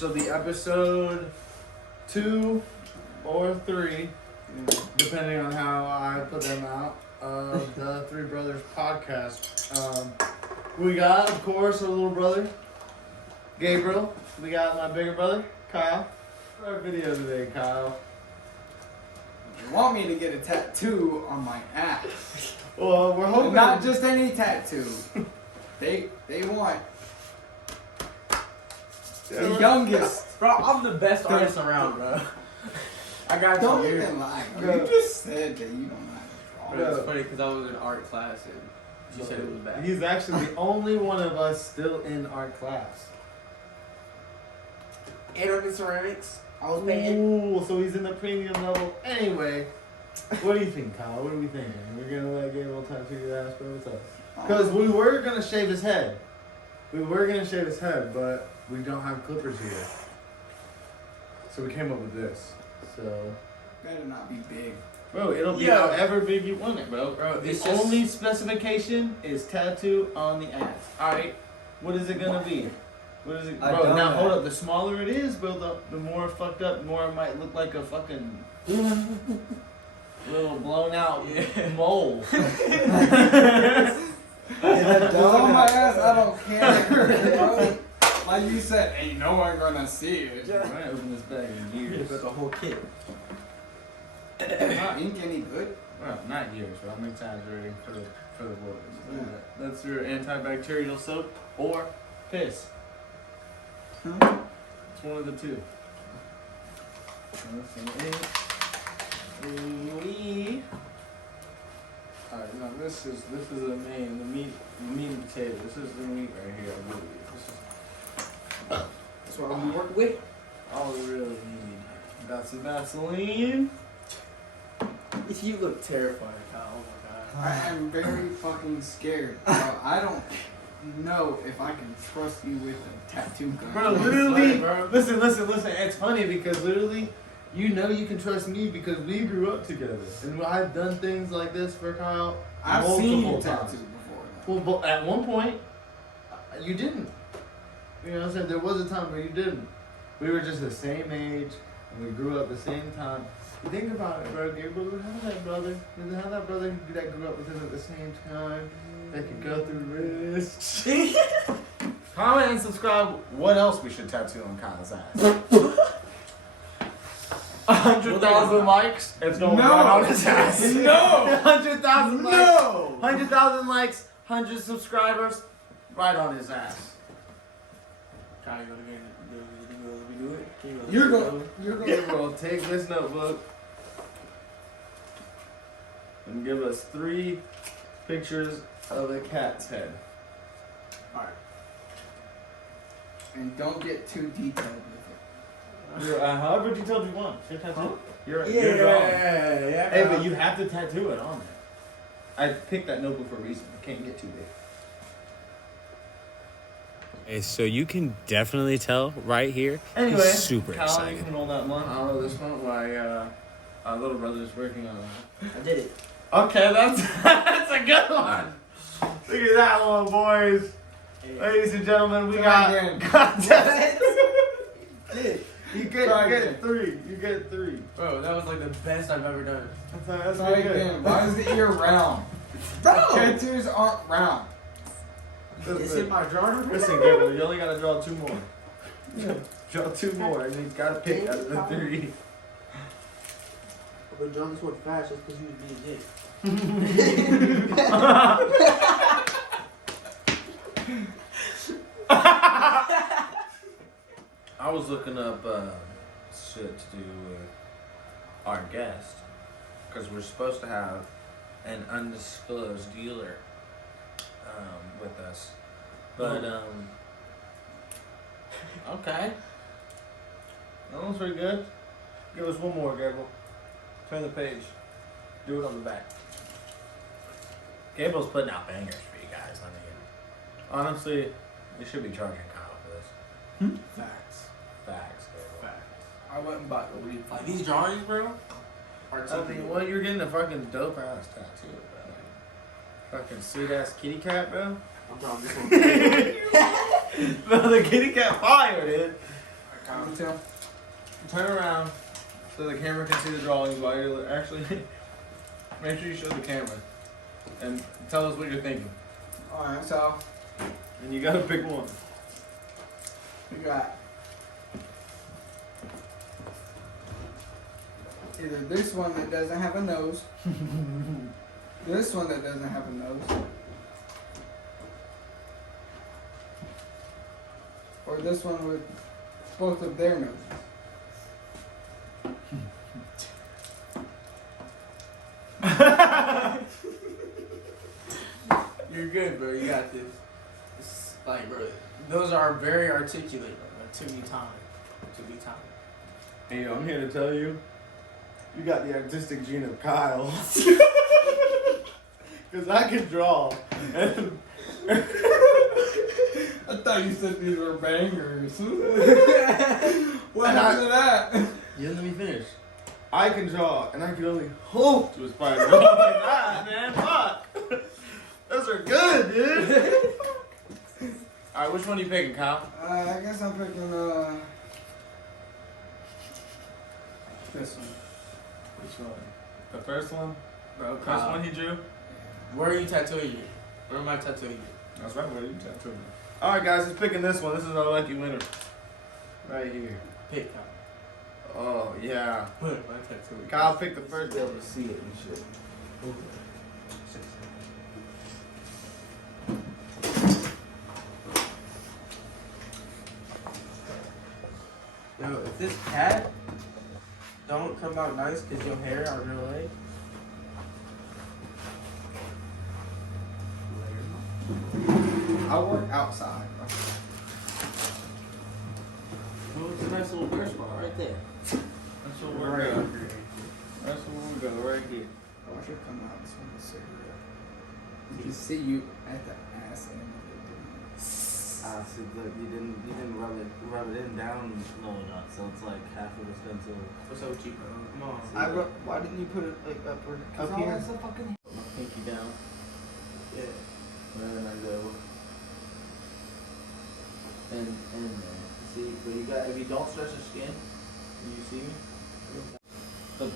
This will be episode 2 or 3, depending on how I put them out, of the Three Brothers podcast. We got, of course, our little brother, Gabriel. We got my bigger brother, Kyle. For our video today, Kyle. You want me to get a tattoo on my ass? Well, we're hoping... Not just any tattoo. They want the youngest. Bro, I'm the best artist around, bro. I got Don't you. even lie. Bro. You just said that you don't know how to Bro, draw. it's funny because I was in art class and you said it was bad. He's actually the only one of us still in art class. And I'm in ceramics. I was paying. Ooh, so he's in the premium level. Anyway, what do you think, Kyle? What are we thinking? We're gonna let Gabriel tattoo your ass, bro? What's up? Because we were gonna shave his head. But we don't have clippers here. So we came up with this. So, Better not be big. bro, it'll be Yeah. however big you want it, bro. Bro, The it's just- only specification is tattoo on the ass. Alright, what is it gonna be? What is it? I Bro, don't now know. hold up. The smaller it is, bro, the more fucked up, the more it might look like a fucking little blown out mole. On my ass, I don't care. Bro. Like you said, ain't no one gonna see it. I might open this bag in years. But the whole kit. Ink any good? Well, not years, bro. How many times already for the boys? That's your antibacterial soap or piss. It's one of the two. Alright, now this is the meat and potato. This is the meat right here, I believe. That's what I'm working with. All we really need. Got some Vaseline. You look terrifying, Kyle. Oh my god. I am very fucking scared. Bro. I don't know if I can trust you with a tattoo gun. Bro, literally, listen. It's funny because literally, you know you can trust me because we grew up together. And I've done things like this for Kyle I've multiple seen you times. tattooed before. Well, but at one point, you didn't. You know what I'm saying? There was a time where you didn't. We were just the same age, and we grew up the same time. You think about it, bro. Gabriel doesn't have that brother. Doesn't have that brother that grew up with him at the same time. That could go through risks. Comment and subscribe. What else we should tattoo on Kyle's ass? 100,000 likes. It's going No. right on his ass. No. 100,000 likes. No. 100,000 likes. 100 subscribers. Right on his ass. Kyle, you gonna do it? You're going. Gabriel, take this notebook and give us 3 pictures of a cat's head. Alright. And don't get too detailed with it. However detailed you want. Say tattoo. Huh? You're Yeah. drawing. Hey, but you have to tattoo it on there. I picked that notebook for a reason. It can't get too big. Okay, so you can definitely tell right here. Anyway, he's super Kyle, excited. you can roll that one. I'll roll this one. My little brother's working on that. I did it. Okay, that's a good one. Look at that one, boys. Ladies and gentlemen, we Try got again. contest. You Try get again. 3. You get 3. Bro, that was like the best I've ever done. That's Try pretty good. again. Why is the ear round? Bro! Tattoos aren't round. It's in my drawer. Listen, Gabriel, you only gotta draw 2 more. Draw 2 more, and you gotta pick out of the 3. We're drawing this one fast just because you was being dick. I was looking up shit to do with our guest because we're supposed to have an undisclosed dealer with us, but okay, that one's pretty good. Give us one more, Gabriel. Turn the page. Do it on the back. Gabriel's putting out bangers for you guys. I mean, honestly, we should be charging Kyle for this. Facts. Facts, Gabriel. I wouldn't buy the read. Like these drawings, bro? I mean, well, you're getting a fucking dope ass tattoo, bro. Fucking sweet ass kitty cat, bro. I'm drawing this one. Bro, the kitty cat fire, dude. Kyle. Tell. Turn around so the camera can see the drawings while you're actually. Make sure you show the camera and tell us what you're thinking. Alright, so And you gotta pick one. we got either this one that doesn't have a nose, this one that doesn't have a nose, or this one with both of their noses. You're good, bro. You got this. It's like, bro, those are very articulate, bro. To be time. To be time. Hey, yo, I'm here to tell you, you got the artistic gene of Kyle. Because I can draw. And I thought you said these were bangers. What happened to that? you didn't let me finish. I can draw, and I can only hope to aspire to draw like that, man. Fuck. Those are good, dude. Alright, which one are you picking, Kyle? I guess I'm picking this one. Which one? The first one? Bro, First Kyle. one he drew? Where are you tattooing you? Where am I tattooing you? That's right, where you tattooed me. Alright, guys, he's picking this one. This is our lucky winner. Right here. Pick, Kyle. Oh, yeah. Where am I tattooing you? Kyle picked the first Be able one. to see it and shit. Yo, if this hat don't come out nice because your hair on your leg. I work outside. Oh, it's a nice little burst bar right there. That's what we're doing. That's what we're doing right here. I wish I'd come out and smoke a cigarette. You can see you at the ass end of it. See, look, you didn't rub it in down low enough, so it's like half of the stencil. What's up with you, bro? Come on. Why didn't you put it like up Cause up all here? that's so fucking. Put my pinky down. Yeah. And then I go. And see, but you got if you don't stretch the skin, you see me. The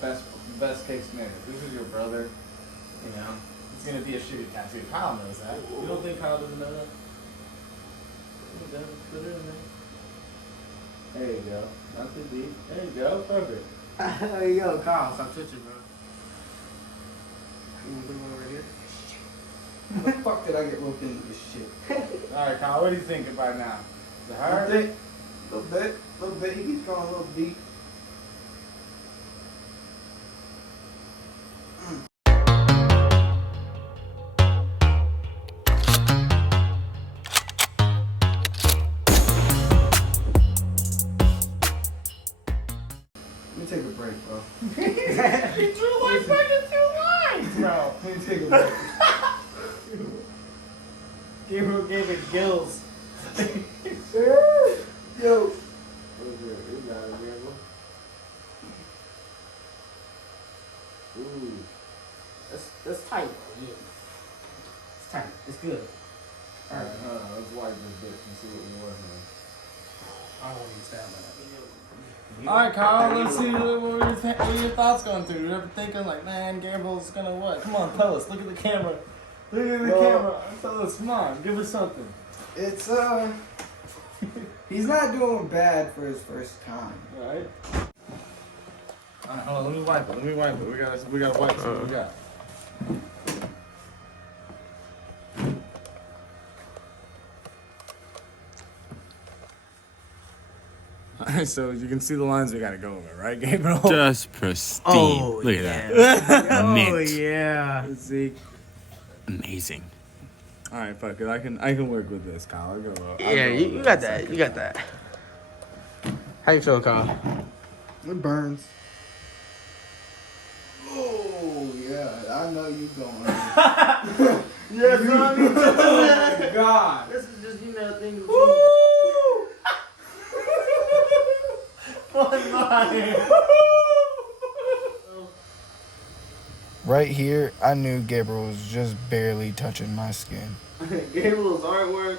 best case scenario. This is your brother. You know, it's gonna be a shitty tattoo. Kyle knows that. You don't think Kyle doesn't know that? Put it in there. There you go. Not too deep. There you go. Perfect. Hey, yo, Kyle, stop touching, bro. You want to put one over here? How the fuck did I get roped into this shit? All right, Kyle. What are you thinking by now? The heart? A little bit. He keeps going a little deep. Let me take a break, bro. He drew like fucking 2 lines, bro. Let me take a break. Gabriel gave it gills. Yo. Ooh, that's tight. Yeah, it's tight. It's good. Alright, let's wipe this bit and see what we're working on. I don't want to stand by that. Alright, Kyle, let's see what are your thoughts going through. You ever thinking like, man, Gabriel's gonna what? Come on, tell us. Look at the camera. Look at the camera. Tell us, come on, give us something. It's he's not doing bad for his first time. Alright. Alright, hold on, let me wipe it. We gotta wipe some. What we got? Alright, so you can see the lines we gotta go over, right, Gabriel? Just pristine. Oh, Look yeah. at that. Oh, Mint. yeah. Let's see. Amazing. Alright, fuck it. I can work with this, Kyle. I'll go Yeah, with you it. got that. You got that. How you feeling, Kyle? It burns. Oh yeah, I know you going. Yes, Oh my God. This is just things. Fun line. Right here, I knew Gabriel was just barely touching my skin. Gabriel's artwork.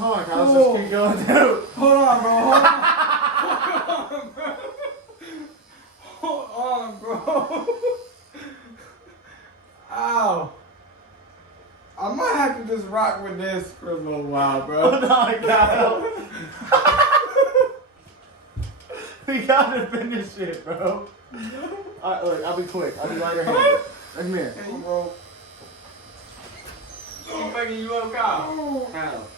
talk. I'll just keep going through. Hold on, bro. Hold on, bro. Ow. I might have to just rock with this for a little while, bro. Oh, no, I got it. We gotta finish it, bro. Alright, look, I'll be quick. I'll be lighter-handed. Come here. Hey, bro. I'm fucking you up, Kyle. Kyle.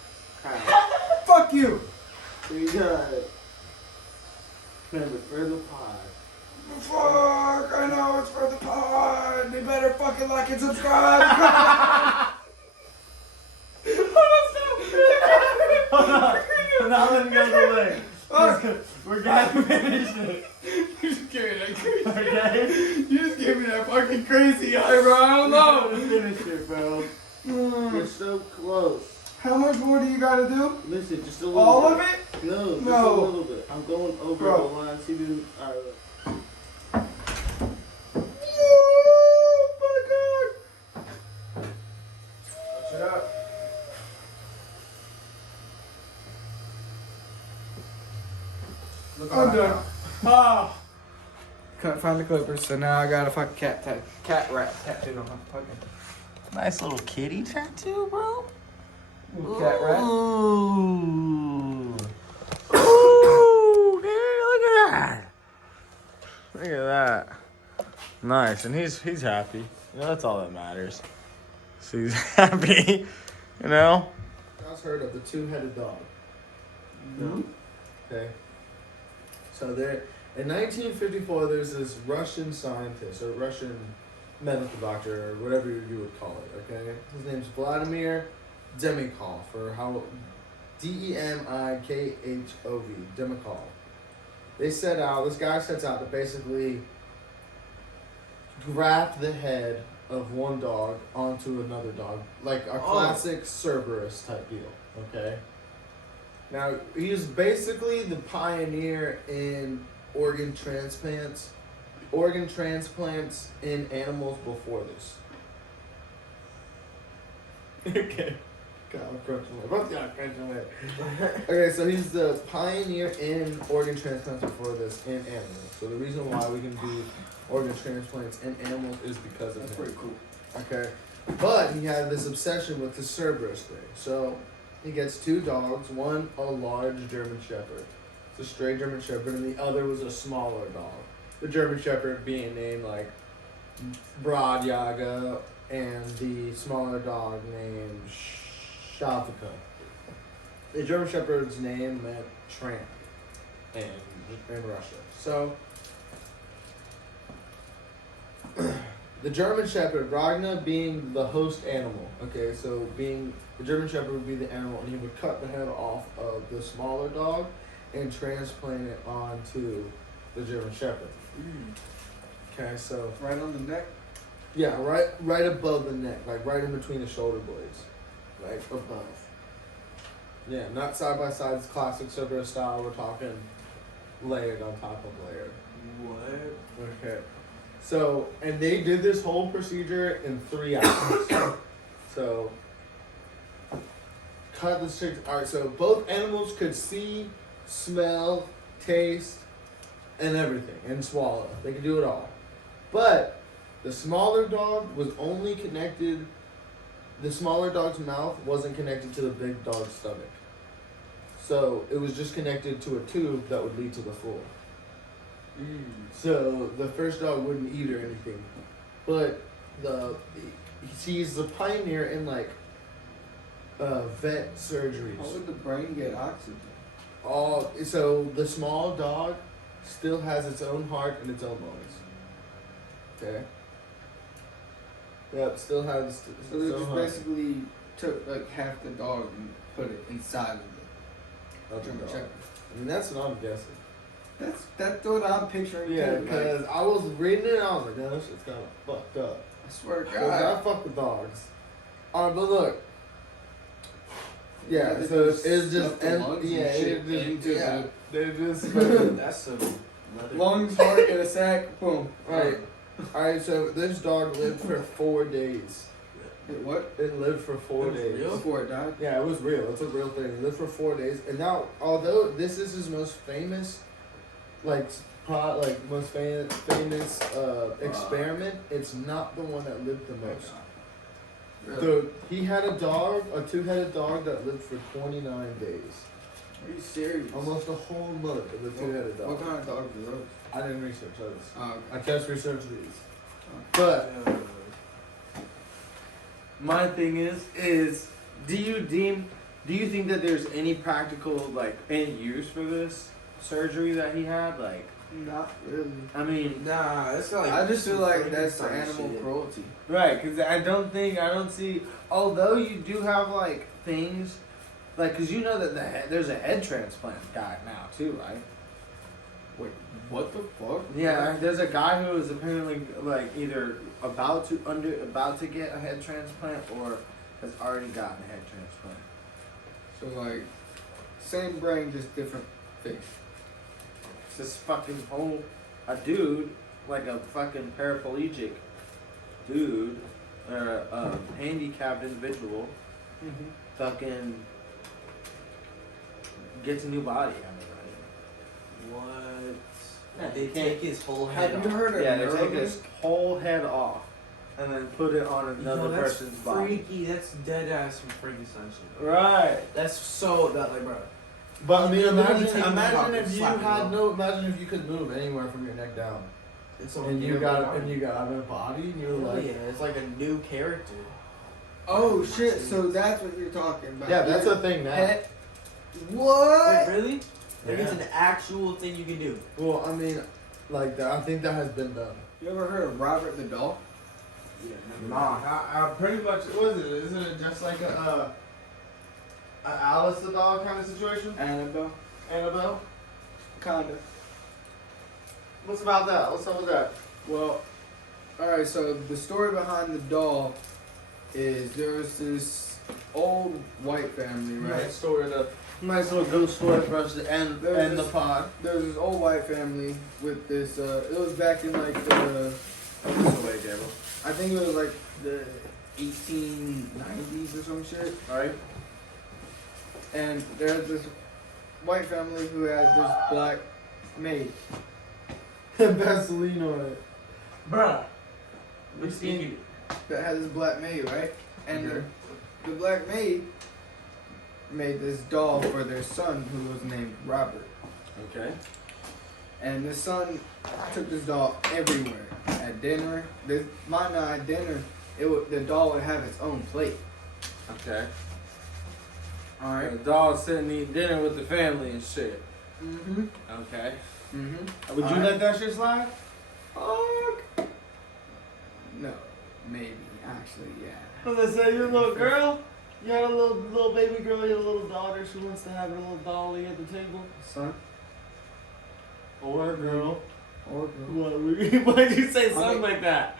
Fuck you. Because. Remember, for the pod. Fuck, I know it's for the pod. They better fucking like and subscribe. Hold on. I'm not letting go of the leg. We're gonna finish it. You just gave me that crazy. Okay? You just gave me that fucking crazy eye, bro. I don't know. Let's finish it, bro. You're so close. How much more do you gotta do? Listen, just a little All bit. of it? No, just No. a little bit. I'm going over Bro. the line. See the. Alright, look. Oh my god. Shut up. I'm done. Ah. Couldn't find the clippers, so now I got a fucking cat rat tattooed on my fucking Nice little kitty tattoo, bro. little cat rat. Ooh. Ooh, dude, look at that. Look at that. Nice, and he's happy. You know, that's all that matters. So he's happy, you know? You guys heard of the two-headed dog? No. Okay. So there, in 1954, there's this Russian scientist, or Russian medical doctor, or whatever you would call it, okay? His name's Vladimir Demikov, or how, Demikov, Demikov. This guy sets out to basically graft the head of one dog onto another dog, like a classic Cerberus type deal, okay? Now, he's basically the pioneer in organ transplants in animals before this. Okay. God, I'm crunching my both y'all crunching my Okay, so he's the pioneer in organ transplants before this in animals. So the reason why we can do organ transplants in animals is because of him. Pretty cool. Okay. But he had this obsession with the Cerberus thing. So he gets two dogs, one a large German Shepherd. It's a stray German Shepherd, and the other was a smaller dog. The German Shepherd being named like Brodyaga, and the smaller dog named Shavka. The German Shepherd's name meant tramp in Russia. So the German Shepherd, Ragna being the host animal, okay, so being the German Shepherd would be the animal, and he would cut the head off of the smaller dog and transplant it onto the German Shepherd. Okay, so Right on the neck. yeah, right above the neck, like right in between the shoulder blades, like above. Yeah, not side by side. It's classic Cerberus style. We're talking layered on top of layered. What? Okay. So, and they did this whole procedure in 3 hours. So, cut the six. Alright, so both animals could see, smell, taste, and everything, and swallow. They could do it all. But the smaller dog was only connected, the smaller dog's mouth wasn't connected to the big dog's stomach. So, it was just connected to a tube that would lead to the floor. So the first dog wouldn't eat or anything, but he's the pioneer in like vet surgeries. How would the brain get oxygen? So the small dog still has its own heart and its own lungs. Okay. Yep, still has. So they just basically took like half the dog and put it inside of the German Shepherd. I mean, that's what I'm guessing. That's what I'm picturing. Yeah, too, because like, I was reading it and I was like, no, this shit's kind of fucked up. I swear to So God. I fuck with dogs. But look. Yeah, they so just it's just stuff the lungs and shit into they just That's some. lungs, heart, in a sack, boom. right. Alright, so this dog lived for 4 days. What? It lived for 4 It was days. real? Before it died? Yeah, it was real. It's a real thing. It lived for 4 days, and now, although this is his most famous, most famous experiment, it's not the one that lived the most. Really? He had a dog, a 2-headed dog that lived for 29 days. Are you serious? Almost a whole month of a 2-headed dog. What kind of dogs are those? I didn't research those. Oh, I just researched these. But my thing is, do you think that there's any practical end use for this surgery that he had? not really. I mean, Nah, it's like. I just feel like that's Frankenstein animal shit. cruelty. right? Because I don't see. Although you do have things, because you know that there's a head transplant guy now too, right? Wait, what the fuck? Yeah, there's a guy who is apparently either about to get a head transplant or has already gotten a head transplant. So same brain, just different face. It's this fucking a dude, a fucking paraplegic dude, or a handicapped individual, fucking gets a new body. What? Yeah, They you can't- take his whole head Have you off. heard of Yeah, they take Neuralink? his whole head off and then put it on another Yo, that's person's body. freaky. That's dead ass from Frankenstein shit. Right. That's so bro. But I mean, You literally imagine take him out imagine and if you slap him had off. no, imagine if you could move anywhere from your neck down, It's and you got a body, and you're Oh like, yeah, it's like a new character. Oh shit! So that's what you're talking about. yeah, that's Your a thing now. pet- Wait, What? really? Like it's Yeah. an actual thing you can do. Well, I mean, I think that has been done. You ever heard of Robert the dog? Yeah. Nah, I pretty much. What is it? Isn't it just like a Alice the dog kind of situation? Annabelle. Annabelle? Kinda. What's about that? What's up with that? Well, alright, so the story behind the doll is there was this old white family, right? Nice story. Nice little ghost story for us to end There's the this- pod. There was this old white family with this, it was back in the, I think it was the 1890s or some shit. Alright. And there's this white family who had this black maid. Vaseline on it. Bruh. That had this black maid, right? And Okay. the black maid made this doll for their son who was named Robert. Okay. And the son took this doll everywhere. At dinner, not at dinner, the doll would have its own plate. Okay. Alright? The dog sitting eating dinner with the family and shit. Mm-hmm. Okay. Mm-hmm. Would you let that shit slide? Fuck. No. Maybe. Actually, yeah. What was I say? You're a little girl. You had a little baby girl. You had a little daughter. She wants to have her little dolly at the table. Son. Or a girl. Or Why'd you say something mean- like that?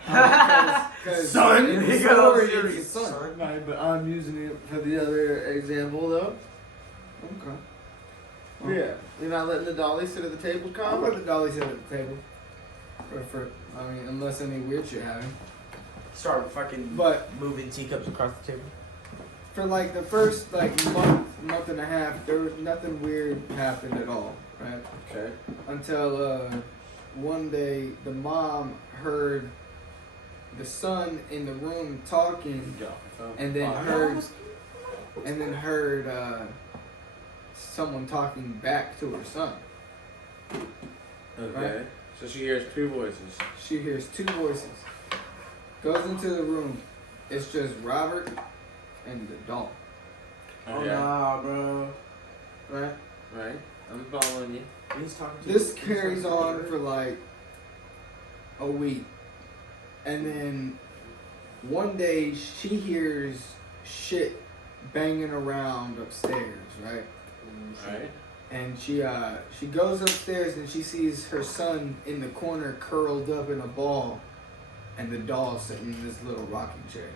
Cause Son. in the He got all story, serious. it's a son. Right, but I'm using it for the other example though. Okay. Yeah. You're not letting the dolly sit at the table, I'll Kyle? let the dolly sit at the table. Unless any weird shit happened. Start fucking But moving teacups across the table. for the first month and a half, there was nothing weird happened at all, right? Okay. Until one day the mom heard the son in the room talking, and then heard someone talking back to her son. Okay. Right. So she hears two voices. She hears two voices. Goes into the room. It's just Robert and the doll. Oh Okay. nah, bro. Right? Right. I'm following you. He's talking to This he's carries talking to on her. for a week. And then one day she hears shit banging around upstairs, right? Right. And she goes upstairs and she sees her son in the corner curled up in a ball and the doll sitting in this little rocking chair.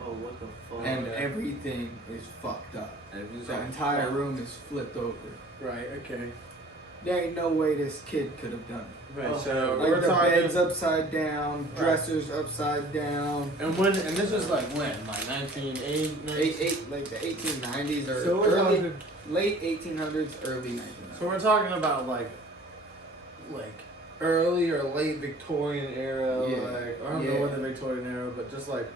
Oh, what the fuck? And yeah. everything is fucked up. Everything's The all entire fucked. room is flipped over. Right. Okay. There ain't no way this kid could have done it. Right, Oh, so Like we're the talking. beds upside down, Right. dressers upside down. And this was like when? Like 1980? Like the 1890s or So we're early, talking. late 1800s, early 1900s. So we're talking about like early or late Victorian era, Yeah. like I don't know Yeah. when the Victorian era, but just like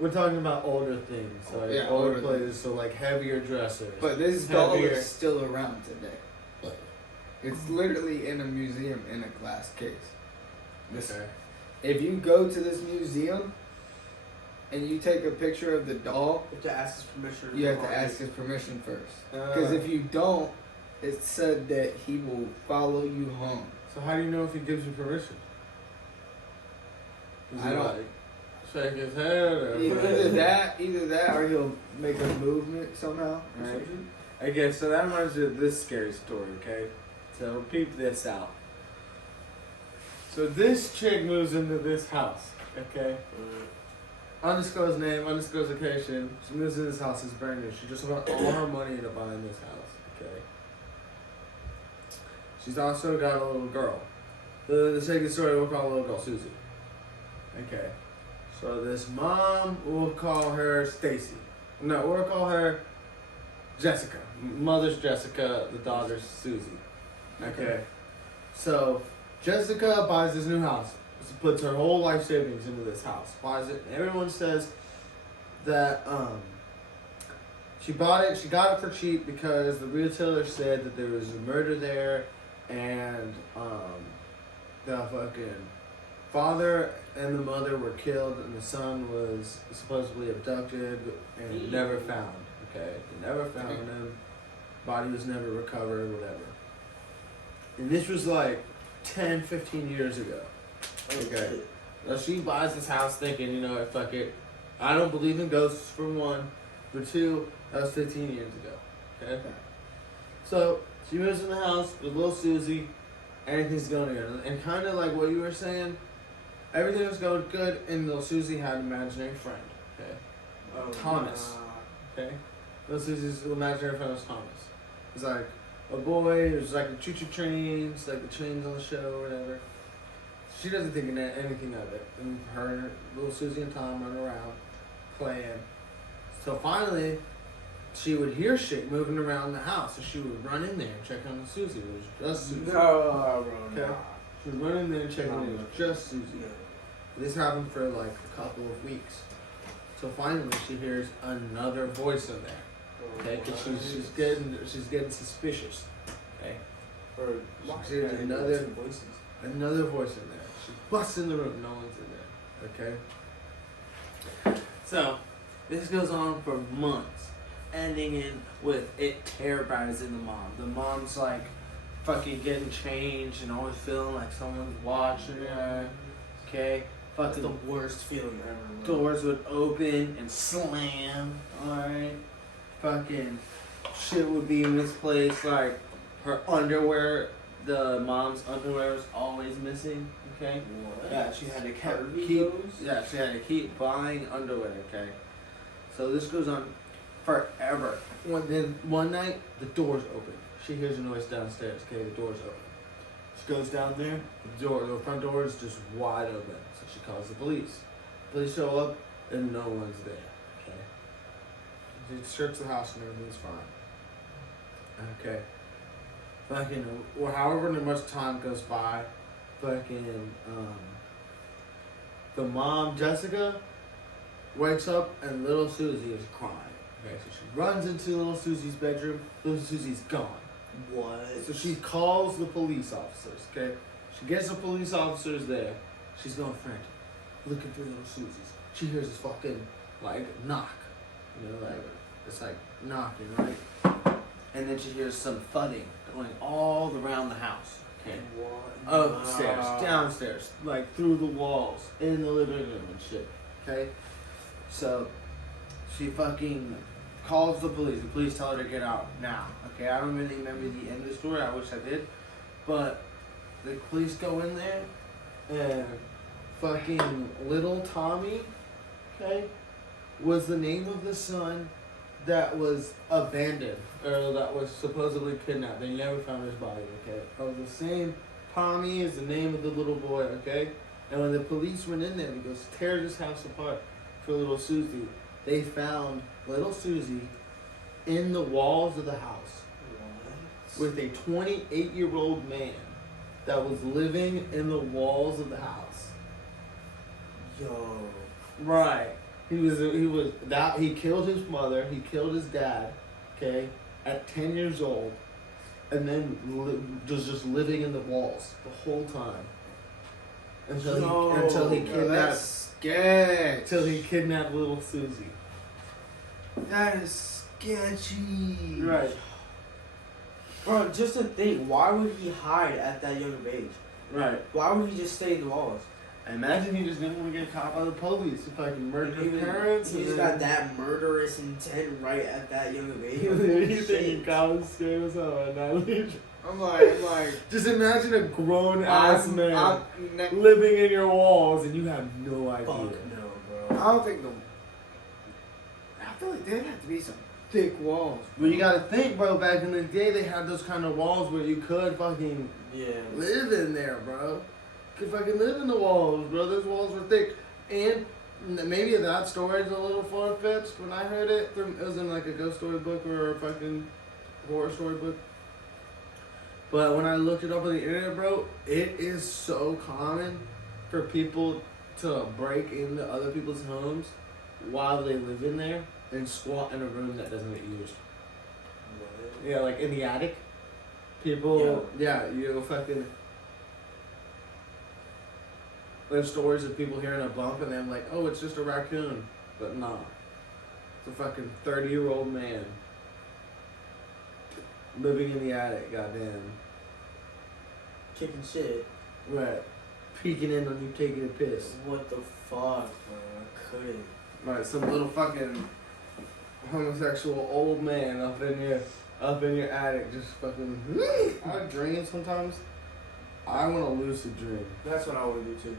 we're talking about older things, like Yeah, older older places, so like heavier dressers. But this doll Heavier. is still around today. It's literally in a museum in a glass case. Okay. If you go to this museum and you take a picture of the doll, You have to ask his permission. you have to ask his permission first. Uh, Because if you don't, it's said that he will follow you home. So how do you know if he gives you permission? Is I he don't- like shake his head or Either that, or he'll make a movement somehow. Right. Okay, so that reminds me of this scary story, okay? So peep this out. So this chick moves into this house, okay? Undisclosed name, undisclosed location. She moves into this house, it's brand new. She just spent all her money into buying this house, okay? She's also got a little girl. The sake of the story, we'll call the little girl Susie. Okay. So this mom, we'll call her Stacy. No, we'll call her Jessica. Mother's Jessica, the daughter's Susie. Okay. So Jessica buys this new house. She puts her whole life savings into this house. Buys it. Everyone says that she bought it. She got it for cheap because the retailer said that there was a murder there, and the fucking father and the mother were killed, and the son was supposedly abducted and never found. Okay, they never found him. Body was never recovered, whatever. And this was like 10, 15 years ago. Okay. Now she buys this house thinking, you know what, fuck it. I don't believe in ghosts, for one. For two, that was 15 years ago. Okay? So she moves in the house with little Susie. Everything's going good. And kind of like what you were saying, everything was going good, and little Susie had an imaginary friend. Okay? Oh, Thomas. Okay? Little Susie's imaginary friend was Thomas. He's like a boy who's like a choo-choo trains, like the trains on the show or whatever. She doesn't think anything of it. And her, little Susie and Tom run around playing. So finally, she would hear shit moving around the house. So she would run in there and check on Susie. It was just Susie. No, bro. Okay. She would run in there and check on it. It was just Susie. This happened for like a couple of weeks. So finally, she hears another voice in there. Okay, because she's getting suspicious. Okay. She hears another voice in there. She busts in the room. No one's in there. Okay. So this goes on for months, ending in with it terrorizing the mom. The mom's like fucking getting changed and always feeling like someone's watching her. Okay. That's Fucking the worst feeling ever. Bro. doors would open and slam. Alright. Fucking shit would be misplaced. Like her underwear, the mom's underwear was always missing. Okay. What? Yeah, she had to Kirby keep. goes? Yeah, she had to keep buying underwear. Okay. So this goes on forever. Then one night the doors open. She hears a noise downstairs. Okay, the doors open. She goes down there. The front door is just wide open. So she calls the police. Police show up and no one's there. Okay. She searches the house and everything's fine. Okay. Fucking, or however much time goes by, fucking, the mom, Jessica, wakes up and little Susie is crying. Okay, so she runs into little Susie's bedroom. Little Susie's gone. What? So she calls the police officers, okay? She gets the police officers there. She's going frantic, looking for little Susie's. She hears this fucking, like, knock. You know, like, it's like knocking, right? And then she hears some thudding going all around the house, okay? What? Upstairs, downstairs, like through the walls, in the living room and shit, okay? So, she fucking calls the police. The police tell her to get out now, okay? I don't really remember the end of the story. I wish I did. But the police go in there, and fucking little Tommy, okay, was the name of the son that was abandoned, or that was supposedly kidnapped. They never found his body, okay? Of the same Tommy is the name of the little boy, okay? And when the police went in there, he goes, tear this house apart for little Susie. They found little Susie in the walls of the house with a 28-year-old man that was living in the walls of the house. Yo. Right. He killed his mother, he killed his dad, okay, at 10 years old, and then was just living in the walls the whole time. Until he kidnapped little Susie. That is sketchy. Right. Bro, just to think, why would he hide at that young age? Right. Why would he just stay in the walls? Imagine he just didn't want to get caught by the police if I can murder his parents. He just got that murderous intent right at that young age. You think he got scared as hell right now? I'm like, Just imagine a grown ass man I'm living in your walls and you have no idea. Fuck no, bro. I don't think I feel like there'd have to be some thick walls. But you gotta think, bro, back in the day they had those kind of walls where you could fucking live in there, bro. You could fucking live in the walls, bro. Those walls were thick. And maybe that story is a little far-fetched. When I heard it, it was in like a ghost story book or a fucking horror story book. But when I looked it up on the internet, bro, it is so common for people to break into other people's homes while they live in there and squat in a room that doesn't get used. Yeah, like in the attic. People, you fucking... There's stories of people hearing a bump and they're like, oh, it's just a raccoon. But nah. It's a fucking 30-year-old man living in the attic, goddamn. Kicking shit. Right. Peeking in on you taking a piss. What the fuck, bro? I couldn't. Right, some little fucking homosexual old man up in your attic just fucking... I dream sometimes. I want to lucid dream. That's what I want to do too.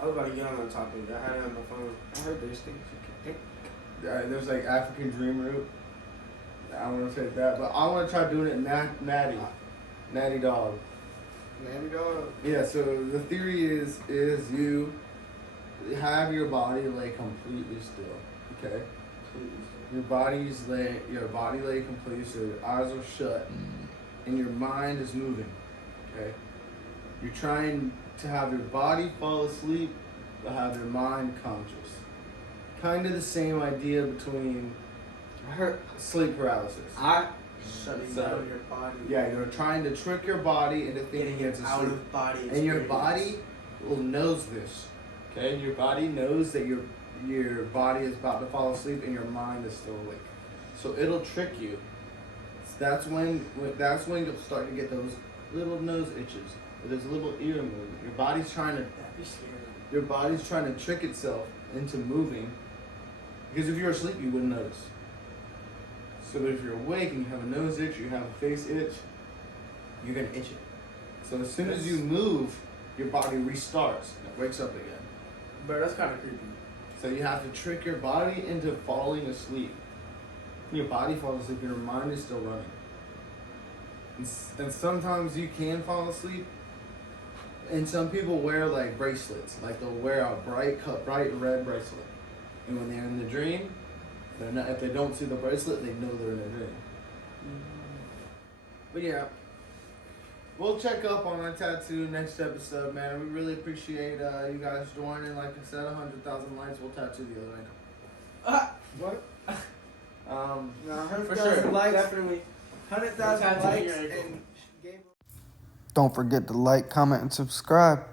I was about to get on that topic. I had it on my phone. I heard there's things you can think. There's like African dream root. I want to take that, but I want to try doing it natty dog. Natty dog. Yeah. So the theory is you have your body lay completely still. Okay. Your body lay completely still. Your eyes are shut, and your mind is moving. Okay. You're trying to have your body fall asleep, but have your mind conscious. Kind of the same idea between sleep paralysis. Shutting down your body. Yeah, you're trying to trick your body into thinking it's out asleep. of body experience. And your body knows this. Okay? Your body knows that your body is about to fall asleep and your mind is still awake. So it'll trick you. That's when you'll start to get those little nose itches. There's a little ear movement. Your body's trying to trick itself into moving. Because if you're asleep, you wouldn't notice. So if you're awake and you have a nose itch, you have a face itch, you're gonna itch it. So as soon as you move, your body restarts and it wakes up again. Bro, that's kind of creepy. So you have to trick your body into falling asleep. When your body falls asleep, your mind is still running. And sometimes you can fall asleep. And some people wear like bracelets, like they'll wear a bright red bracelet. And when they're in the dream, if they don't see the bracelet, they know they're in a dream. But yeah, we'll check up on our tattoo next episode, man. We really appreciate you guys joining. Like I said, 100,000 likes, we'll tattoo the other ankle. What? No, 100,000 For sure. likes. Definitely. 100,000 Tattoo likes your ankle. and Gabe. Don't forget to like, comment, and subscribe.